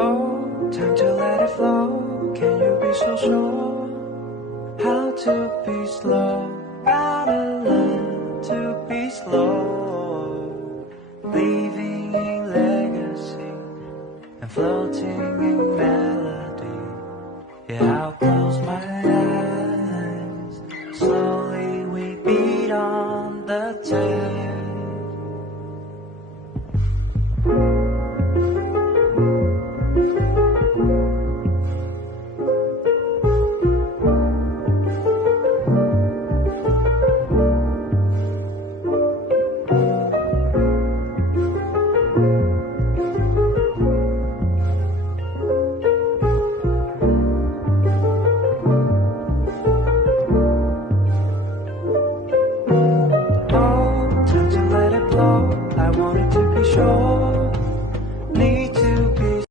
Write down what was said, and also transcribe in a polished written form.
Oh, time to let it flow. Can you be so sure how to be slow? Gotta learn to be slow, leaving in legacy and floating in memory.